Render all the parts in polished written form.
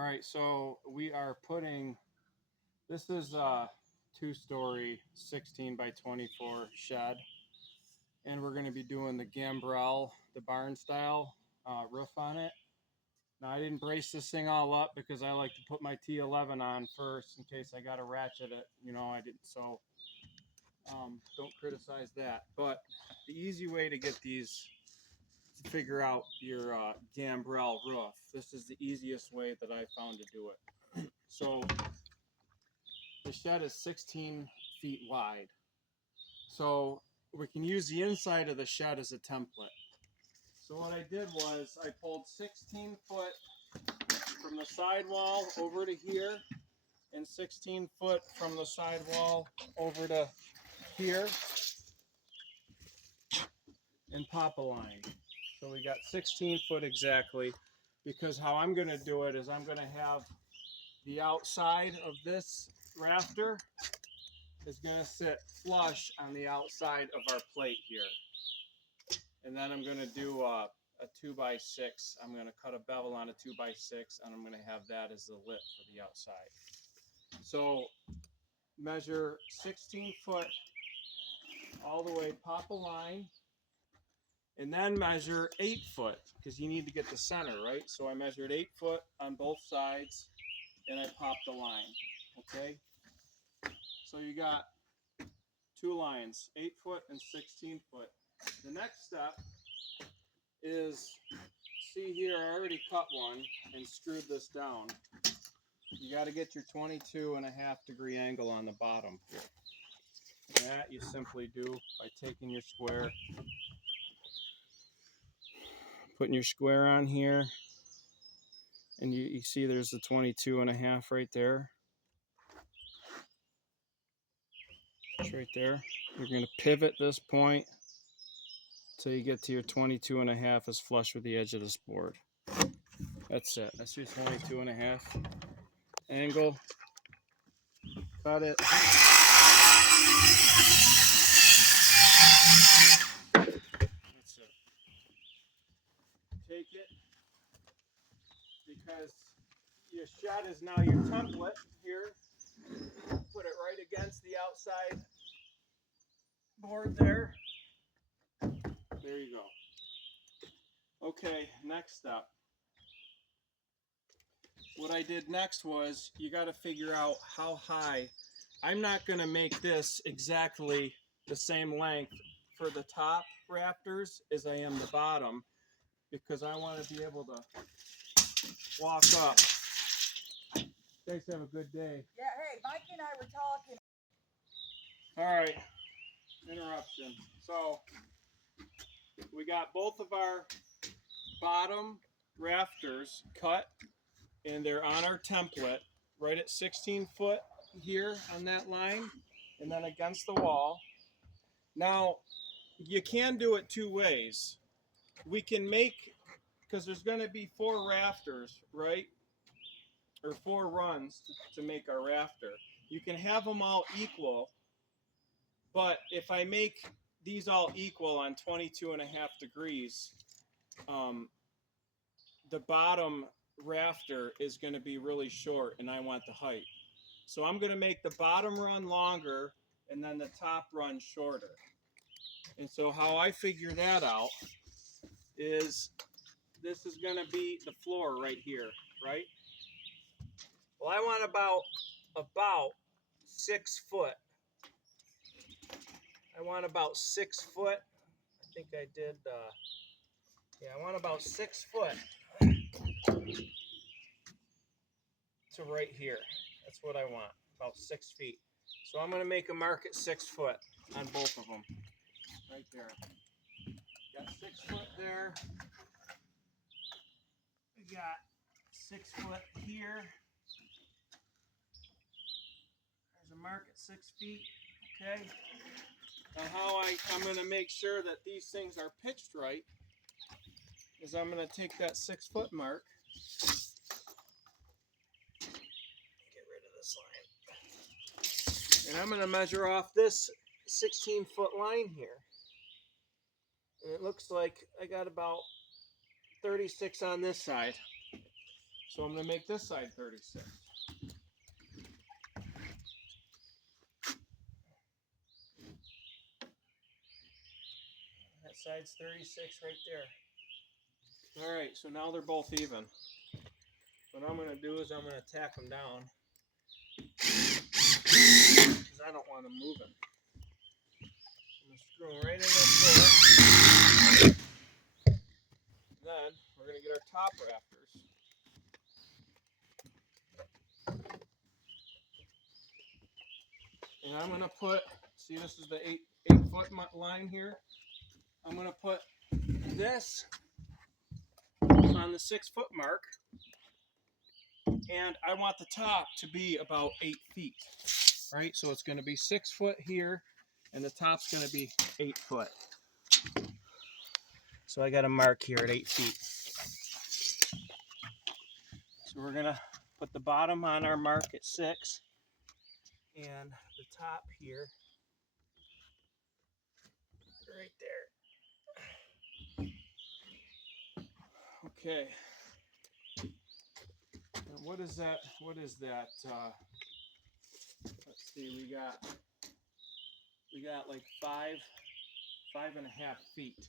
All right, so we are putting, this is a 2-story 16 by 24 shed, and we're going to be doing the gambrel, the barn style roof on it. Now I didn't brace this thing all up because I like to put my T11 on first in case I got to ratchet it. You know, I didn't, so don't criticize that. But the easy way to get these, to figure out your gambrel roof, this is the easiest way that I found to do it. So the shed is 16 feet wide. So we can use the inside of the shed as a template. So what I did was I pulled 16 foot from the sidewall over to here and 16 foot from the sidewall over to here and pop a line. So we got 16 foot exactly, because how I'm going to do it is I'm going to have the outside of this rafter is going to sit flush on the outside of our plate here. And then I'm going to do a 2x6. I'm going to cut a bevel on a 2x6, and I'm going to have that as the lip for the outside. So measure 16 foot all the way, pop a line, and then measure 8 foot, because you need to get the center, right? So I measured 8 foot on both sides, and I popped the line, okay? So you got 2 lines, 8 foot and 16 foot. The next step is, see here, I already cut one and screwed this down. You got to get your 22.5-degree angle on the bottom here. That you simply do by taking your square, putting your square on here, and you see there's the 22.5 right there. It's right there. You're going to pivot this point till you get to your 22.5 is flush with the edge of this board. That's it. That's your 22.5 angle. Cut it. That's it. Take it, because your shed is now your template here. Put it right against the outside board there. There you go. Okay, next step. What I did next was, you got to figure out how high. I'm not going to make this exactly the same length for the top rafters as I am the bottom, because I want to be able to walk up. Thanks, have a good day. Yeah, hey, Mikey and I were talking. All right, interruption. So we got both of our bottom rafters cut, and they're on our template right at 16 foot here on that line, and then against the wall. Now you can do it 2 ways. We can make, because there's going to be 4 rafters, right, or 4 runs to make our rafter. You can have them all equal, but if I make these all equal on 22.5 degrees, the bottom rafter is going to be really short, and I want the height. So I'm going to make the bottom run longer and then the top run shorter. And so how I figure that out is, this is going to be the floor right here, right? Well, I want about 6 foot. I want about 6 foot. I think I did, yeah, I want about 6 foot to right here. That's what I want, about 6 feet. So I'm going to make a mark at 6 foot on both of them, right there. Got 6 foot there. We got 6 foot here. There's a mark at 6 feet. Okay. Now how I'm going to make sure that these things are pitched right is I'm going to take that 6 foot mark. Get rid of this line. And I'm going to measure off this 16 foot line here. And it looks like I got about 36 on this side. So So I'm going to make this side 36. That side's 36 right there. All right, so now they're both even. What I'm going to do is I'm going to tack them down because I don't want them moving. I'm going to screw them right in the floor. Then we're going to get our top rafters. And I'm going to put, see, this is the 8-foot line here. I'm going to put this on the 6-foot mark. And I want the top to be about 8 feet, right? So it's going to be 6 foot here, and the top's going to be 8 foot. So I got a mark here at 8 feet. So we're going to put the bottom on our mark at 6, and the top here, right there. Okay. And what is that? What is that? Let's see. We got like 5.5 feet.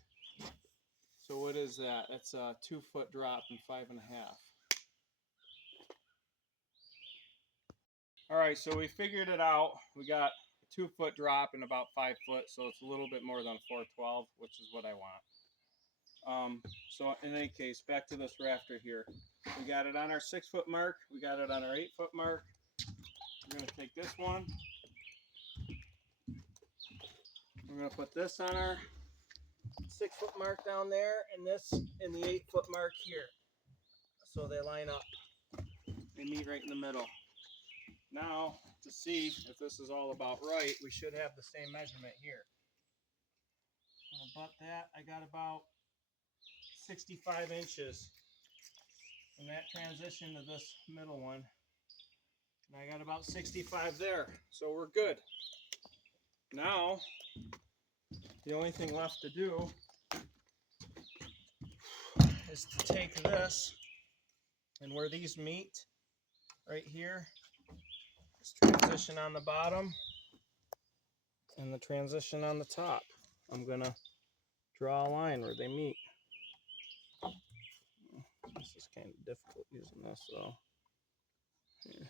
So what is that? That's a 2-foot drop and 5.5. All right, so we figured it out. We got a 2-foot drop and about 5 foot, so it's a little bit more than 412, which is what I want. So in any case, back to this rafter here. We got it on our 6-foot mark. We got it on our 8-foot mark. We're going to take this one. We're going to put this on our 6-foot mark down there, and this in the 8-foot mark here. So they line up. They meet right in the middle. Now, to see if this is all about right, we should have the same measurement here. I'm going to butt that. I got about 65 inches from that transition to this middle one. And I got about 65 there. So we're good. Now, the only thing left to do is to take this, and where these meet, right here, this transition on the bottom and the transition on the top. I'm going to draw a line where they meet. This is kind of difficult using this though. Here.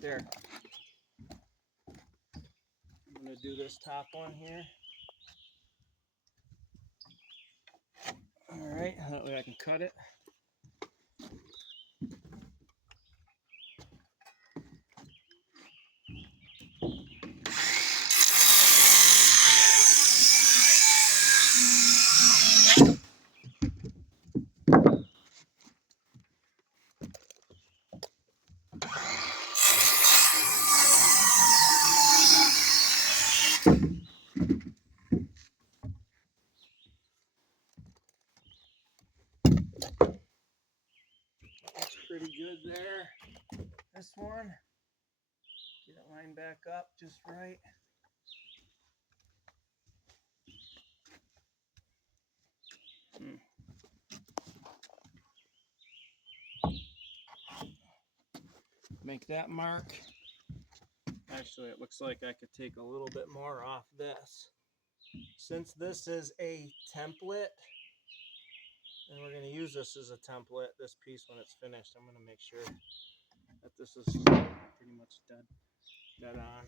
There. I'm going to do this top one here. Alright, that way I can cut it. That's pretty good there. This one, get it lined back up just right. Make that mark. Actually, it looks like I could take a little bit more off this. Since this is a template, and we're going to use this as a template, this piece when it's finished, I'm going to make sure that this is pretty much dead on.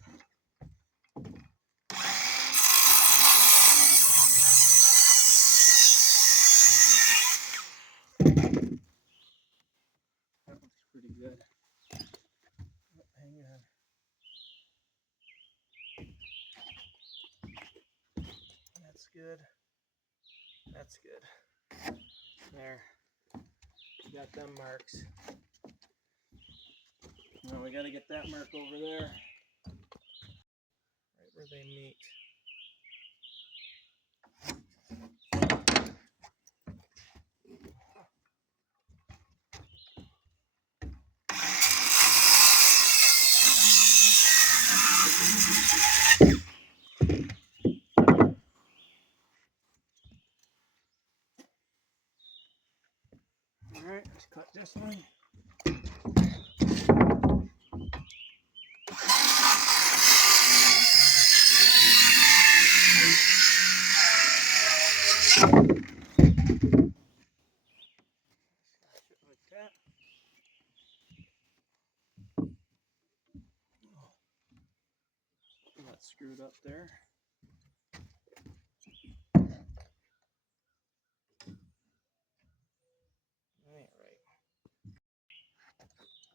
That looks pretty good. Oh, hang on. That's good. That's good. There. Got them marks. Now we got to get that mark over there. Right where they meet. All cut this one. Like that. That's screwed up there.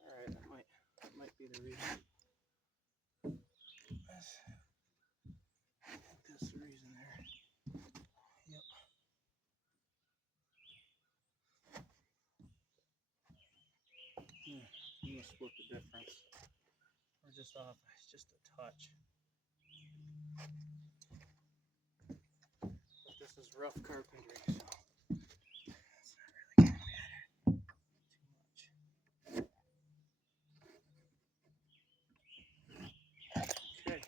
Alright, that might be the reason. That's the reason there. Yep. I'm gonna split the difference. We're just off, it's just a touch. But this is rough carpentry, so that's not really gonna matter too much. Okay,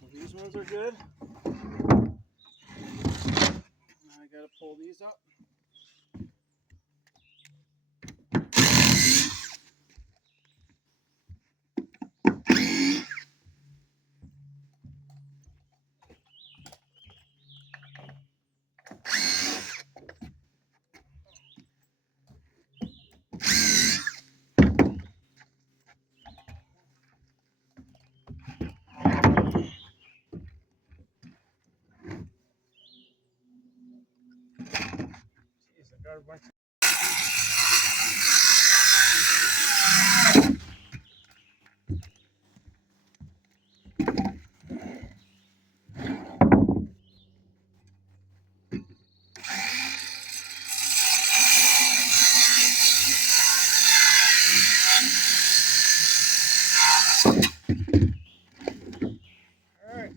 so these ones are good. Now I gotta pull these up. Jeez, I got a bunch. Alright.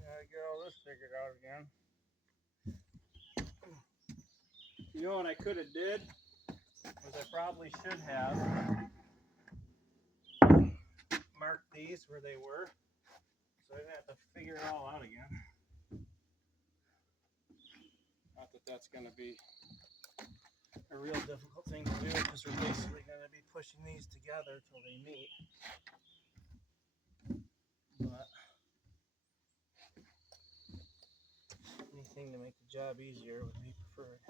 Gotta get all this figured out again. You know what I could have did was I probably should have marked these where they were, so I didn't have to figure it all out again. Not that that's going to be a real difficult thing to do, because we're basically going to be pushing these together till they meet. But anything to make the job easier would be preferred.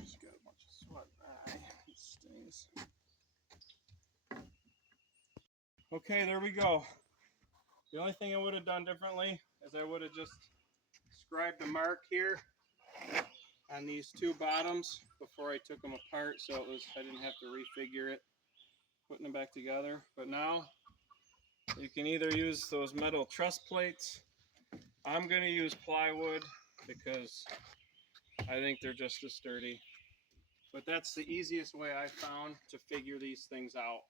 Just got a bunch of sweat. It stings. Okay, there we go. The only thing I would have done differently is I would have just scribed a mark here on these two bottoms before I took them apart, so I didn't have to refigure it putting them back together. But now you can either use those metal truss plates. I'm going to use plywood because I think they're just as sturdy. But that's the easiest way I found to figure these things out.